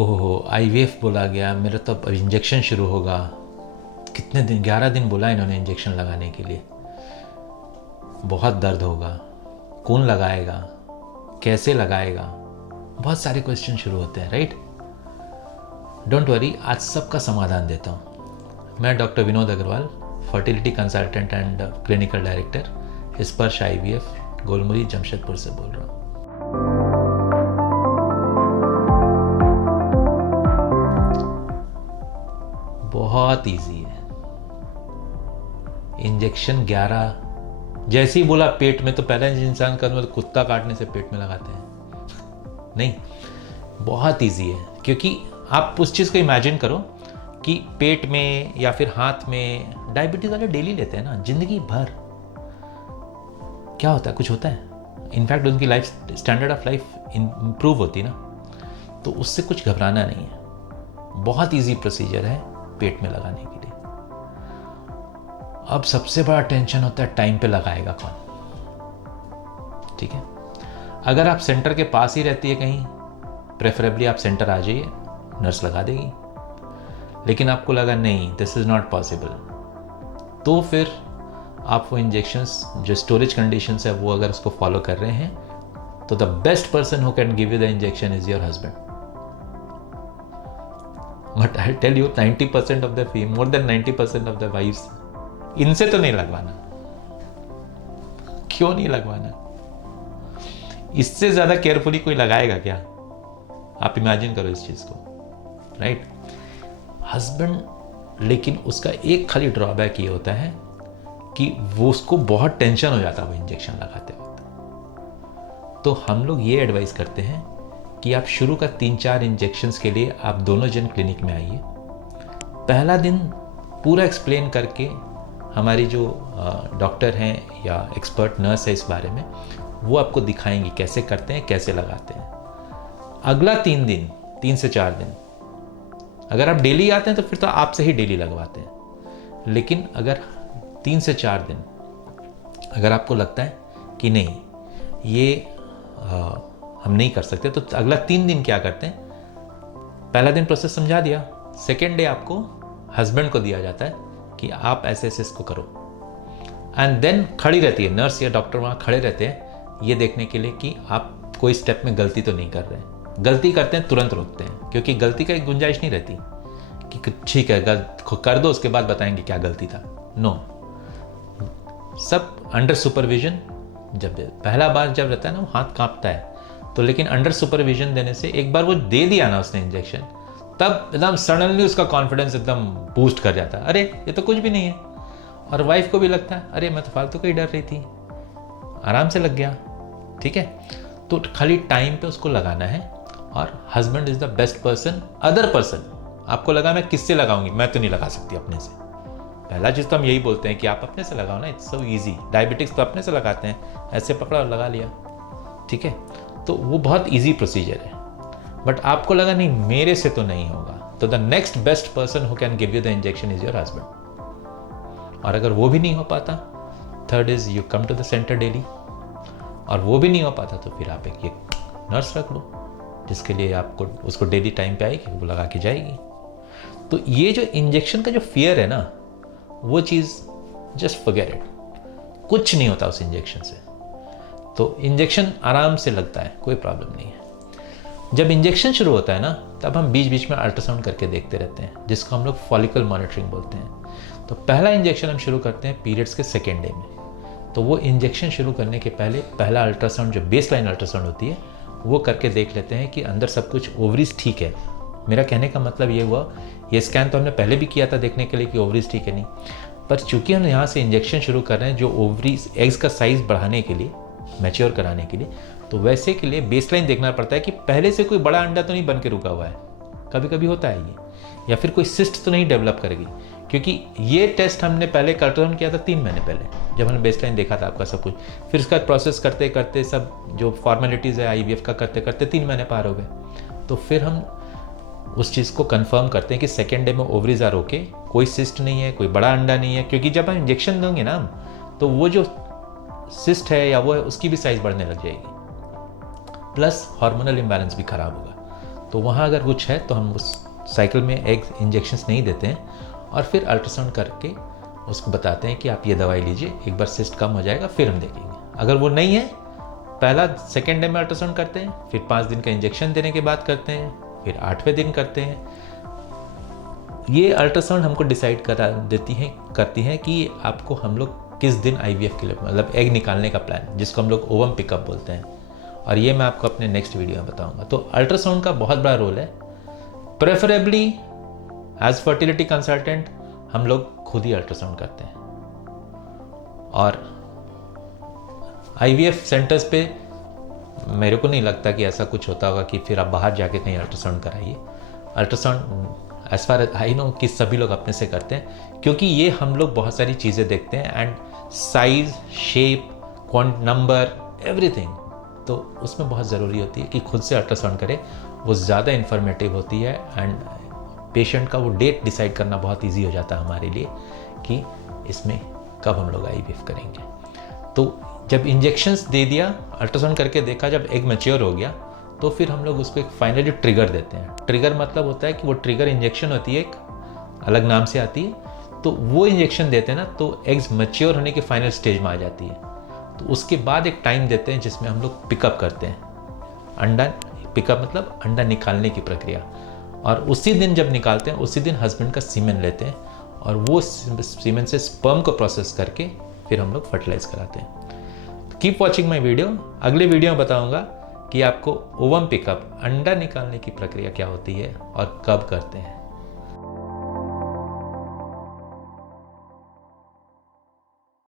ओहो आईवीएफ बोला गया, मेरा तो अब इंजेक्शन शुरू होगा। कितने दिन, 11 दिन बोला इन्होंने इंजेक्शन लगाने के लिए। बहुत दर्द होगा, कौन लगाएगा, कैसे लगाएगा, बहुत सारे क्वेश्चन शुरू होते हैं, राइट। डोंट वरी, आज सबका समाधान देता हूँ। मैं doctor Vinod Agarwal, fertility consultant and clinical director, Sparsh IVF, Golmuri, Jamshedpur से बोल रहा हूँ। बहुत इजी है। इंजेक्शन 11, जैसे ही बोला पेट में, तो पहला इंसान का मतलब कुत्ता काटने से पेट में लगाते हैं नहीं, बहुत इजी है। क्योंकि आप उस चीज़ को इमेजिन करो कि पेट में या फिर हाथ में, डायबिटीज़ वाले डेली लेते हैं ना, जिंदगी भर क्या होता है, कुछ होता है। इनफैक्ट उनकी life standard of life improve होती ना, तो उससे कुछ घबराना नहीं है। बहुत इजी प्रोसीजर है पेट में लगाने के लिए। अब सबसे बड़ा टेंशन होता है टाइम पे लगाएगा कौन, ठीक है। अगर आप सेंटर के पास ही रहती है कहीं, प्रेफरेबली आप सेंटर आ जाइए, नर्स लगा देगी। लेकिन आपको लगा नहीं, दिस इज नॉट पॉसिबल, तो फिर आप वो इंजेक्शंस जो स्टोरेज कंडीशंस है वो अगर उसको फॉलो कर रहे हैं, तो the best person who can give you the injection is your husband. But I tell you 90% of the more than 90% of the wives, इनसे तो नहीं लगवाना। क्यों नहीं लगवाना? इससे ज्यादा केयरफुली कोई लगाएगा क्या? आप इमेजिन करो इस चीज को, राइट। हस्बैंड, लेकिन उसका एक खाली ड्रॉबैक ये होता है कि वो, उसको बहुत टेंशन हो जाता है वो इंजेक्शन लगाते वक्त। तो हम लोग ये एडवाइस करते हैं कि आप शुरू का 3-4 इंजेक्शंस के लिए आप दोनों जन क्लिनिक में आइए। पहला दिन पूरा एक्सप्लेन करके, हमारी जो डॉक्टर हैं या एक्सपर्ट नर्स है इस बारे में, वो आपको दिखाएंगी कैसे करते हैं, कैसे लगाते हैं। अगला 3 दिन, 3 से 4 दिन, अगर आप डेली आते हैं तो फिर तो आपसे ही डेली लगवाते हैं। लेकिन अगर 3 से 4 दिन अगर आपको लगता है कि नहीं, ये हम नहीं कर सकते, तो अगला 3 दिन क्या करते हैं, पहला दिन प्रोसेस समझा दिया, सेकेंड डे आपको हस्बैंड को दिया जाता है कि आप ऐसे ऐसे इसको करो। एंड देन खड़ी रहती है नर्स या डॉक्टर, वहाँ खड़े रहते हैं ये देखने के लिए कि आप कोई स्टेप में गलती तो नहीं कर रहे हैं। गलती करते हैं तुरंत रोकते हैं, क्योंकि गलती का एक गुंजाइश नहीं रहती कि ठीक है कर दो उसके बाद बताएंगे क्या गलती था। नो, सब अंडर सुपरविजन। जब पहला बार जब रहता है ना, वो हाथ कांपता है, तो लेकिन अंडर सुपरविजन देने से, एक बार वो दे दिया ना उसने इंजेक्शन, तब एकदम सडनली उसका कॉन्फिडेंस एकदम बूस्ट कर जाता है। अरे ये तो कुछ भी नहीं है। और वाइफ को भी लगता है अरे मैं तो फालतू का ही डर रही थी, आराम से लग गया, ठीक है। तो खाली टाइम पे उसको लगाना है। और husband is the best person. Other person, आपको लगा मैं किससे लगाऊंगी, मैं तो नहीं लगा सकती अपने से। पहला चीज तो हम यही बोलते हैं कि आप अपने से लगाओ ना, इट्स सो इजी। डायबिटिक्स तो अपने से लगाते हैं, ऐसे पकड़ा और लगा लिया, ठीक है। तो वो बहुत इजी प्रोसीजर है। बट आपको लगा नहीं मेरे से तो नहीं होगा, तो the next best person who can give you the injection is your husband. और अगर वो भी नहीं हो पाता, third is you come to the centre daily. और वो भी नहीं हो पाता तो फिर आप एक नर्स रख लो, जिसके लिए आपको उसको डेली टाइम पे आएगी, वो लगा के जाएगी। तो ये जो इंजेक्शन का जो फियर है ना, वो चीज़ जस्ट फॉरगेट इट। कुछ नहीं होता उस इंजेक्शन से। तो इंजेक्शन आराम से लगता है, कोई प्रॉब्लम नहीं है। जब इंजेक्शन शुरू होता है ना, तब हम बीच बीच में अल्ट्रासाउंड करके देखते रहते हैं, जिसको हम लोग फॉलिकल मॉनिटरिंग बोलते हैं। तो पहला इंजेक्शन हम शुरू करते हैं पीरियड्स के सेकेंड डे में। तो वो इंजेक्शन शुरू करने के पहले पहला अल्ट्रासाउंड, जो बेसलाइन अल्ट्रासाउंड होती है, वो करके देख लेते हैं कि अंदर सब कुछ, ओवरीज ठीक है। मेरा कहने का मतलब ये हुआ, ये स्कैन तो हमने पहले भी किया था देखने के लिए कि ओवरीज ठीक है नहीं, पर चूंकि हम यहाँ से इंजेक्शन शुरू कर रहे हैं जो ओवरीज, एग्स का साइज बढ़ाने के लिए, मैच्योर कराने के लिए, तो वैसे के लिए बेसलाइन देखना पड़ता है कि पहले से कोई बड़ा अंडा तो नहीं बन के रुका हुआ है। कभी कभी होता है ये, या फिर कोई सिस्ट तो नहीं डेवलप करेगी। क्योंकि ये टेस्ट हमने पहले अल्ट्रासाउंड किया था 3 महीने पहले, जब हमने बेसलाइन देखा था आपका सब कुछ। फिर उसका प्रोसेस करते करते, सब जो फॉर्मेलिटीज़ है आईवीएफ का करते करते 3 महीने पार हो गए। तो फिर हम उस चीज़ को कंफर्म करते हैं कि सेकेंड डे में ओवरीज आर ओके, कोई सिस्ट नहीं है, कोई बड़ा अंडा नहीं है। क्योंकि जब हम इंजेक्शन देंगे ना, तो वो जो सिस्ट है या वो है, उसकी भी साइज बढ़ने लग जाएगी, प्लस हार्मोनल इम्बैलेंस भी खराब होगा। तो वहाँ अगर कुछ है तो हम उस साइकिल में एग इंजेक्शंस नहीं देते हैं और फिर अल्ट्रासाउंड करके उसको बताते हैं कि आप ये दवाई लीजिए, एक बार सिस्ट कम हो जाएगा फिर हम देखेंगे। अगर वो नहीं है, पहला सेकेंड डे में अल्ट्रासाउंड करते हैं, फिर 5 दिन का इंजेक्शन देने के बाद करते हैं, फिर 8वें दिन करते हैं। ये अल्ट्रासाउंड हमको डिसाइड करती है कि आपको हम लोग किस दिन आईवीएफ के लिए, मतलब एग निकालने का प्लान, जिसको हम लोग ओवम पिकअप बोलते हैं, और ये मैं आपको अपने नेक्स्ट वीडियो में बताऊंगा। तो अल्ट्रासाउंड का बहुत बड़ा रोल है। प्रेफरेबली एज फर्टिलिटी कंसल्टेंट हम लोग खुद ही अल्ट्रासाउंड करते हैं, और आईवीएफ सेंटर्स पे मेरे को नहीं लगता कि ऐसा कुछ होता होगा कि फिर आप बाहर जाके कहीं अल्ट्रासाउंड कराइए। Ultrasound as far as I know कि सभी लोग अपने से करते हैं, क्योंकि ये हम लोग बहुत सारी चीज़ें देखते हैं, and size, shape, number, everything, तो उसमें बहुत ज़रूरी होती है कि खुद से अल्ट्रासाउंड करें। वो ज़्यादा इन्फॉर्मेटिव होती है, एंड पेशेंट का वो डेट डिसाइड करना बहुत ईजी हो जाता है हमारे लिए कि इसमें कब हम लोग आईवीएफ करेंगे। तो जब इंजेक्शंस दे दिया, अल्ट्रासाउंड करके देखा, जब एग मैच्योर हो गया, तो फिर हम लोग उसको एक फाइनली ट्रिगर देते हैं। ट्रिगर मतलब होता है कि वो ट्रिगर इंजेक्शन होती है, एक अलग नाम से आती है, तो वो इंजेक्शन देते हैं ना, तो एग्स मैच्योर होने के फाइनल स्टेज में आ जाती है। तो उसके बाद एक टाइम देते हैं जिसमें हम लोग पिकअप करते हैं अंडा। पिकअप मतलब अंडा निकालने की प्रक्रिया, और उसी दिन जब निकालते हैं उसी दिन हस्बैंड का सीमेन लेते हैं, और वो सीमेन से स्पर्म को प्रोसेस करके फिर हम लोग फर्टिलाइज कराते हैं। Keep watching my video. अगले वीडियो में बताऊंगा कि आपको ओवम पिकअप, अंडा निकालने की प्रक्रिया क्या होती है और कब करते हैं।